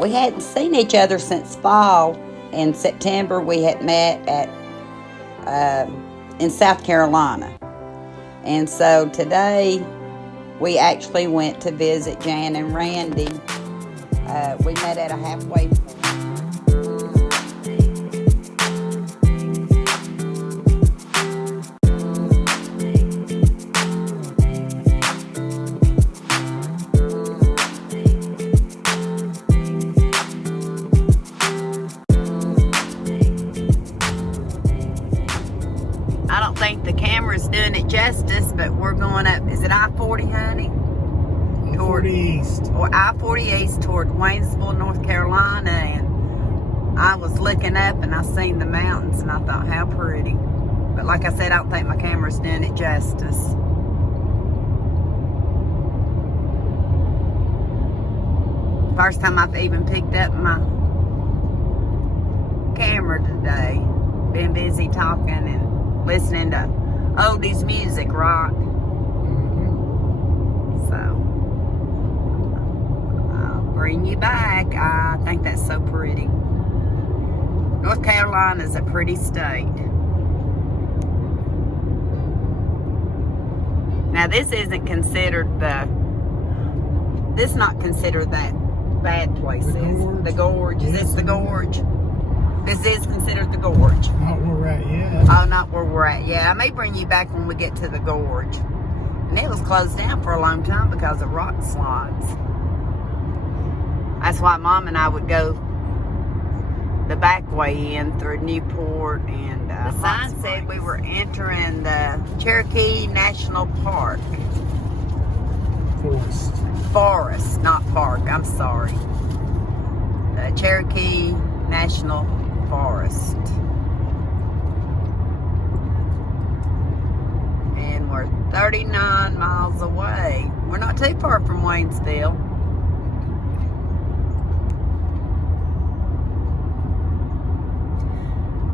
We hadn't seen each other since fall. In September, we had met in South Carolina. And so today, we actually went to visit Jan and Randy. We met at a halfway point. I don't think the camera's doing it justice, but we're going up, is it I-40, honey? Toward east. Or I-40 east toward Waynesville, North Carolina, and I was looking up and I seen the mountains and I thought, how pretty. But like I said, I don't think my camera's doing it justice. First time I've even picked up my camera today. Been busy talking and listening to oldies music, right? So I'll bring you back. I think that's so pretty. North Carolina is a pretty state. Now this isn't considered this is not considered that bad place is. The gorge. Is this the gorge? This is considered the gorge. Not where we're at yet. Oh, not where we're at. Yeah, I may bring you back when we get to the gorge. And it was closed down for a long time because of rock slides. That's why Mom and I would go the back way in through Newport. And the sign said we were entering the Cherokee National Park. Forest, not park. I'm sorry. The Cherokee National Forest. And we're 39 miles away. We're not too far from Waynesville.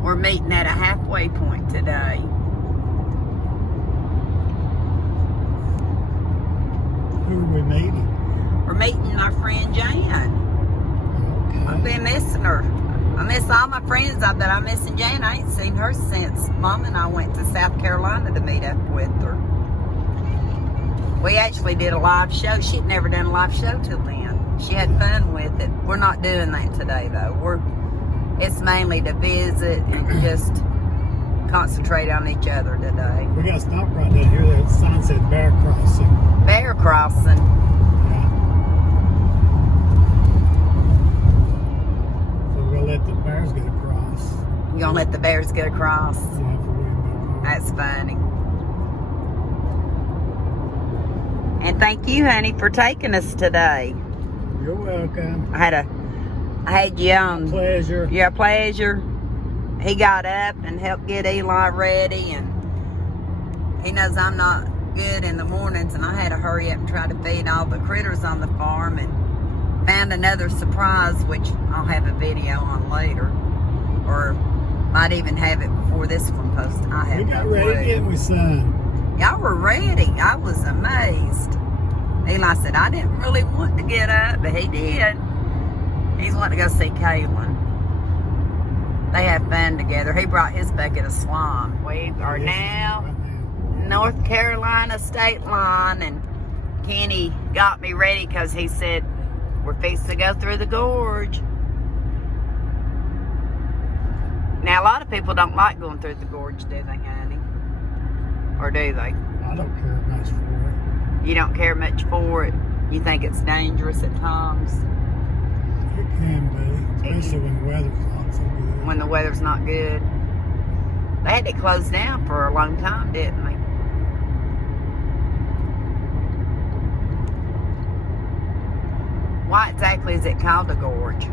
We're meeting at a halfway point today. Who are we meeting? We're meeting our friend Jan. Okay. I've been missing her. I miss all my friends, but I'm missing Jan. I ain't seen her since Mom and I went to South Carolina to meet up with her. We actually did a live show. She'd never done a live show till then. She had fun with it. We're not doing that today, though. It's mainly to visit and just concentrate on each other today. We got to stop right down here. That sign said Bear Crossing. Bear Crossing. Yeah. So we're going to let the bears get across. You gonna let the bears get across? Yeah, for Rainbow. That's funny. And thank you, honey, for taking us today. You're welcome. I had you on. Pleasure. Yeah, pleasure. He got up and helped get Eli ready, and he knows I'm not good in the mornings, and I had to hurry up and try to feed all the critters on the farm, and found another surprise, which I'll have a video on later, or might even have it before this one posts. I have We got no ready, clue. didn't we, son? Y'all were ready. I was amazed. Eli said, I didn't really want to get up, but he did. He's wanting to go see Kaylin. They have fun together. He brought his bucket of slime. We are now North Carolina state line, and Kenny got me ready because he said, we're fixing to go through the gorge. Now, a lot of people don't like going through the gorge, do they, honey? Or do they? I don't care much for You don't care much for it? You think it's dangerous at times? it. It can be, especially when the weather's not so good. When the weather's not good. They had it closed down for a long time, didn't they? Why exactly is it called a gorge?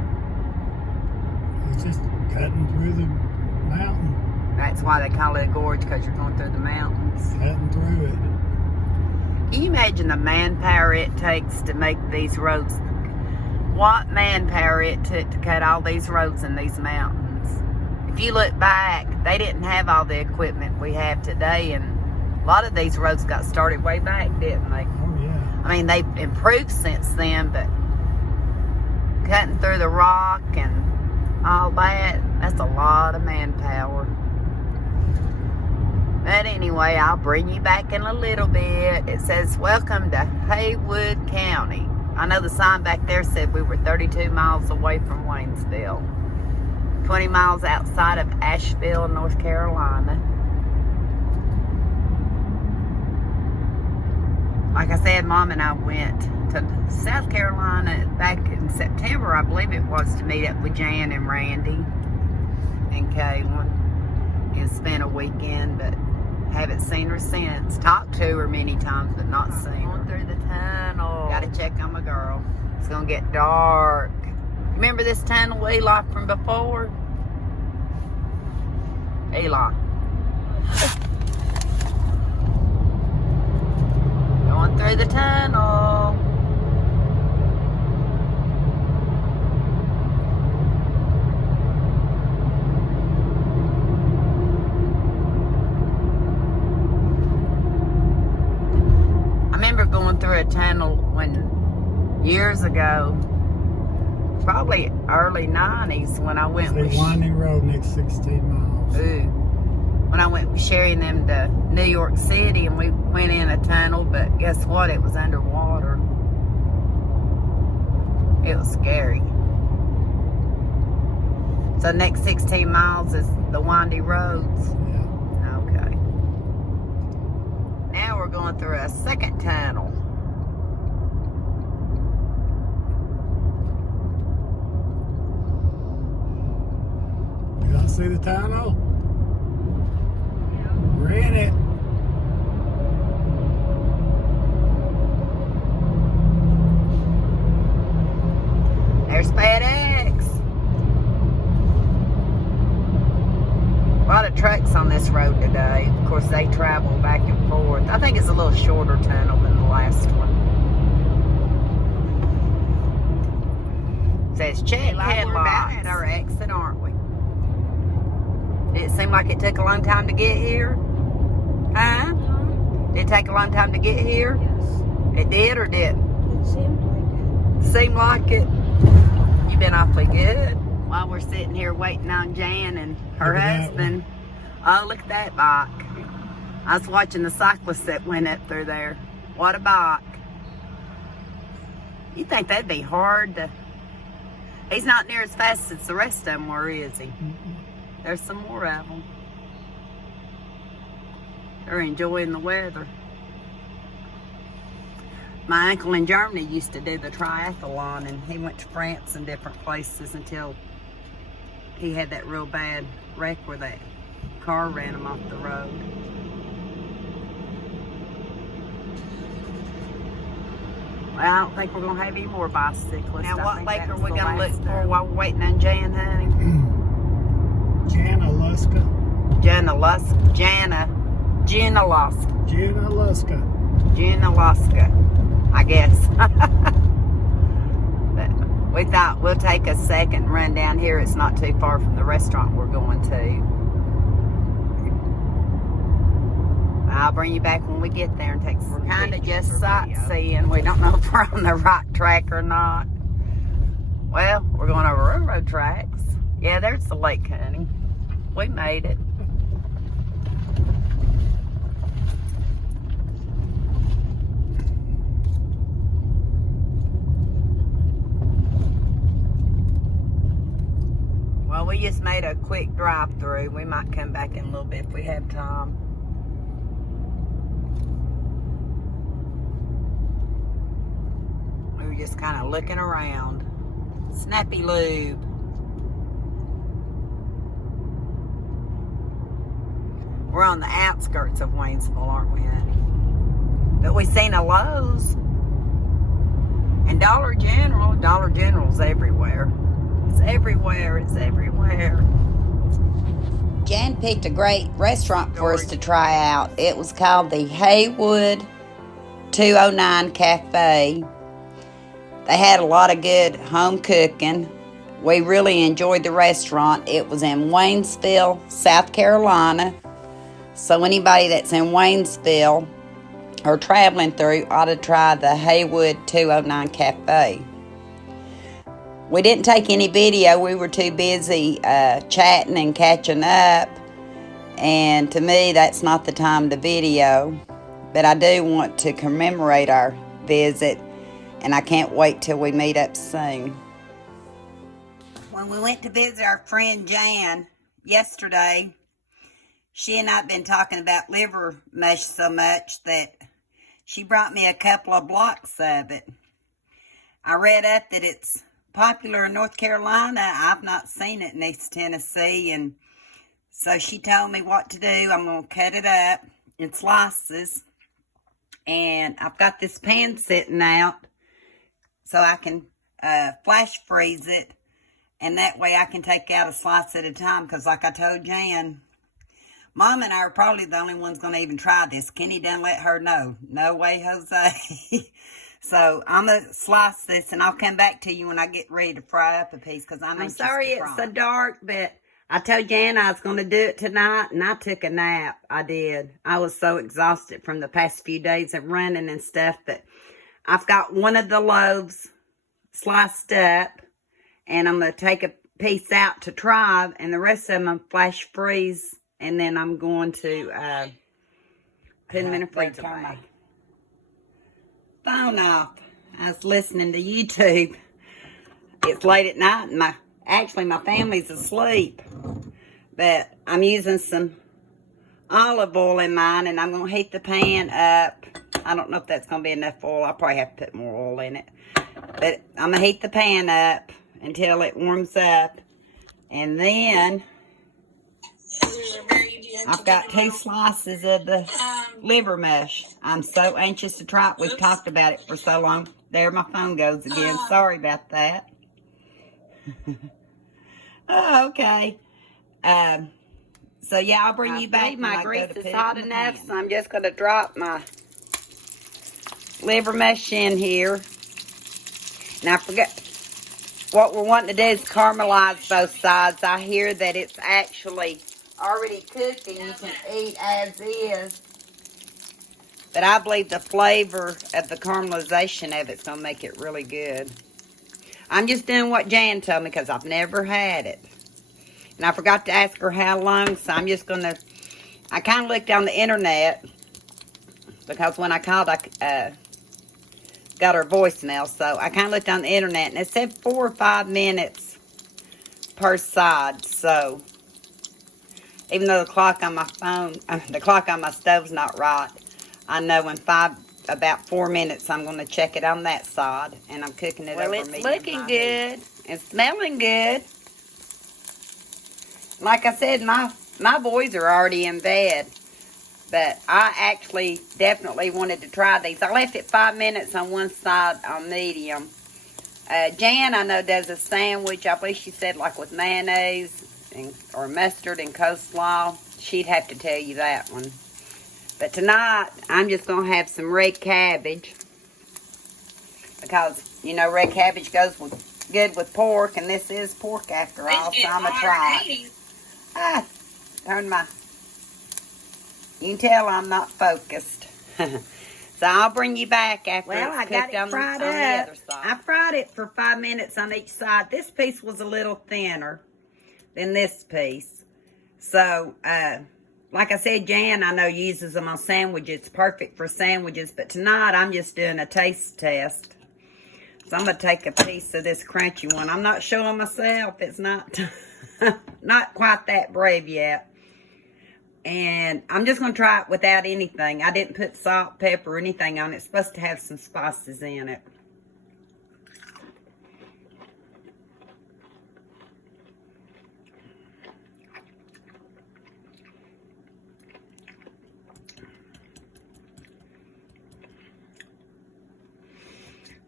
It's just cutting through the mountain, That's why they call it a gorge, because you're going through the mountains. cutting through it. Can you imagine the manpower it takes to make these roads? What manpower it took to cut all these roads in these mountains? If you look back, they didn't have all the equipment we have today, and a lot of these roads got started way back, didn't they? Oh, yeah. I mean, they've improved since then, but cutting through the rock and all that. That's a lot of manpower. But anyway, I'll bring you back in a little bit. It says, welcome to Haywood County. I know the sign back there said we were 32 miles away from Waynesville. 20 miles outside of Asheville, North Carolina. Like I said, Mom and I went to South Carolina back in September, I believe it was, to meet up with Jan and Randy and Kaylin and spend a weekend, but haven't seen her since. Talked to her many times, but not seen her. Going through the tunnel. Gotta check on my girl. It's gonna get dark. Remember this tunnel, Eli, from before? Eli. Going through the tunnel. Going through a tunnel years ago, probably early 90s, when I went with winding road next 16 miles. When I went with Sherry and them to New York City, and we went in a tunnel, but guess what? It was underwater. It was scary. So next 16 miles is the windy roads. Yeah. Okay. Now we're going through a second tunnel. You guys see the tunnel? Yeah. We're in it. There's FedEx. A lot of trucks on this road today. Of course, they travel back and forth. I think it's a little shorter tunnel than the last one. It says check headlights. We're back at our exit, aren't we? Did it seem like it took a long time to get here? Huh? Did it take a long time to get here? Yes. It did or didn't? It seemed like it. Seemed like it. You've been awfully good. While we're sitting here waiting on Jan and her husband. Oh, look at that bike. I was watching the cyclist that went up through there. What a bike. You think that'd be hard to... He's not near as fast as the rest of them were, is he? There's some more of them. They're enjoying the weather. My uncle in Germany used to do the triathlon, and he went to France and different places until he had that real bad wreck where that car ran him off the road. Well, I don't think we're going to have any more bicyclists. Now, what lake are we going to look for while we're waiting on Jan, honey? Janaluska. Janaluska, I guess. But we thought we'll take a second and run down here. It's not too far from the restaurant we're going to. I'll bring you back when we get there and take some pictures. We're kind of just sightseeing. We don't know if we're on the right track or not. Well, we're going over railroad tracks. Yeah, there's the lake, honey. We made it. Well, we just made a quick drive-through. We might come back in a little bit if we have time. We were just kind of looking around. Snappy Lube. We're on the outskirts of Waynesville, aren't we, honey? But we seen a Lowe's. And Dollar General. Dollar General's everywhere. It's everywhere. It's everywhere. Jan picked a great restaurant for us to try out. It was called the Haywood 209 Cafe. They had a lot of good home cooking. We really enjoyed the restaurant. It was in Waynesville, South Carolina. So anybody that's in Waynesville or traveling through ought to try the Haywood 209 Cafe. We didn't take any video. We were too busy chatting and catching up. And to me, that's not the time to video. But I do want to commemorate our visit. And I can't wait till we meet up soon. When we went to visit our friend Jan yesterday, she and I have been talking about liver mush so much that she brought me a couple of blocks of it. I read up that it's popular in North Carolina. I've not seen it in East Tennessee, and so she told me what to do. I'm going to cut it up in slices, and I've got this pan sitting out so I can flash freeze it, and that way I can take out a slice at a time, because like I told Jan, Mom and I are probably the only ones going to even try this. Kenny done let her know. No way, Jose. So I'm going to slice this, and I'll come back to you when I get ready to fry up a piece, because I'm sorry it's so dark, but I told Jan I was going to do it tonight, and I took a nap. I did. I was so exhausted from the past few days of running and stuff, but I've got one of the loaves sliced up, and I'm going to take a piece out to try, and the rest of them I'm flash freeze, and then I'm going to put them in a freezer bag. Phone off. I was listening to YouTube. It's late at night, and my family's asleep. But I'm using some olive oil in mine, and I'm going to heat the pan up. I don't know if that's going to be enough oil. I'll probably have to put more oil in it. But I'm going to heat the pan up until it warms up. And then I've got 2 slices of the liver mush. I'm so anxious to try it. We've talked about it for so long. There my phone goes again. Sorry about that. Oh, okay. So yeah, I'll bring you back. My grease is hot enough, so I'm just going to drop my liver mush in here. Now I forget, what we're wanting to do is caramelize both sides. I hear that it's actually already cooked and you can eat as is. But I believe the flavor of the caramelization of it's going to make it really good. I'm just doing what Jan told me because I've never had it. And I forgot to ask her how long, so I'm just going to... I kind of looked on the internet because when I called, I got her voicemail. So I kind of looked on the internet, and it said 4 or 5 minutes per side. So even though the clock on my phone, the clock on my stove's not right, I know in about 4 minutes I'm going to check it on that side, and I'm cooking it over medium. Well, it's looking good. It's smelling good. Like I said, my boys are already in bed, but I actually definitely wanted to try these. I left it 5 minutes on one side on medium. Jan, I know, does a sandwich. I believe she said like with mayonnaise or mustard and coleslaw. She'd have to tell you that one. But tonight, I'm just going to have some red cabbage. Because, you know, red cabbage goes good with pork. And this is pork after all, so I'm going to try it. You can tell I'm not focused. So I'll bring you back after it's cooked on the other side. I fried it for 5 minutes on each side. This piece was a little thinner than this piece. So, like I said, Jan, I know, uses them on sandwiches. It's perfect for sandwiches. But tonight, I'm just doing a taste test. So I'm going to take a piece of this crunchy one. I'm not showing myself. It's not, not quite that brave yet. And I'm just going to try it without anything. I didn't put salt, pepper, or anything on it. It's supposed to have some spices in it.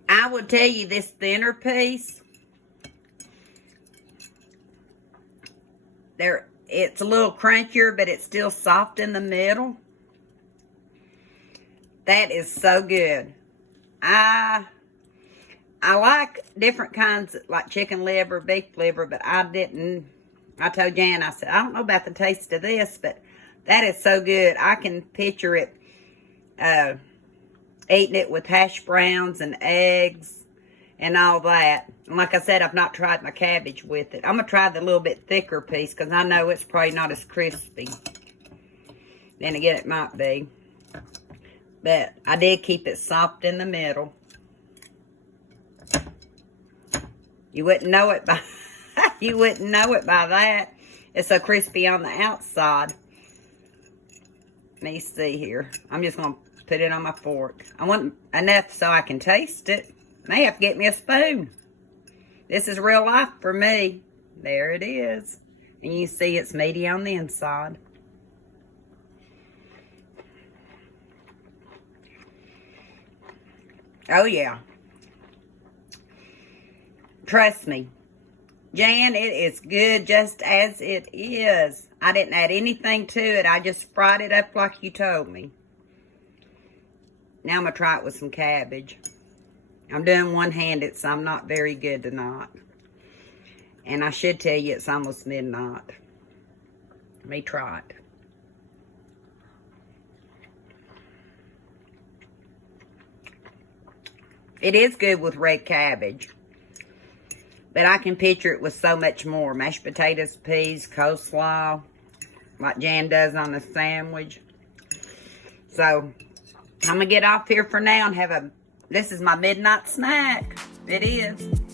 I will tell you, this thinner piece, it's a little crunchier, but it's still soft in the middle. That is so good. I like different kinds, like chicken liver, beef liver, but I told Jan, I said, I don't know about the taste of this, but that is so good. I can picture it, eating it with hash browns and eggs and all that. And like I said, I've not tried my cabbage with it. I'm going to try the little bit thicker piece because I know it's probably not as crispy. Then again, it might be. But I did keep it soft in the middle. You wouldn't know it by you wouldn't know it by that. It's so crispy on the outside. Let me see here. I'm just going to put it on my fork. I want enough so I can taste it. May have to get me a spoon. This is real life for me. There it is. And you see it's meaty on the inside. Oh, yeah. Trust me. Jan, it is good just as it is. I didn't add anything to it. I just fried it up like you told me. Now I'm going to try it with some cabbage. I'm doing one-handed, so I'm not very good tonight. And I should tell you it's almost midnight. Let me try it. It is good with red cabbage. But I can picture it with so much more. Mashed potatoes, peas, coleslaw. Like Jan does on a sandwich. So, I'm going to get off here for now and have a... This is my midnight snack. It is.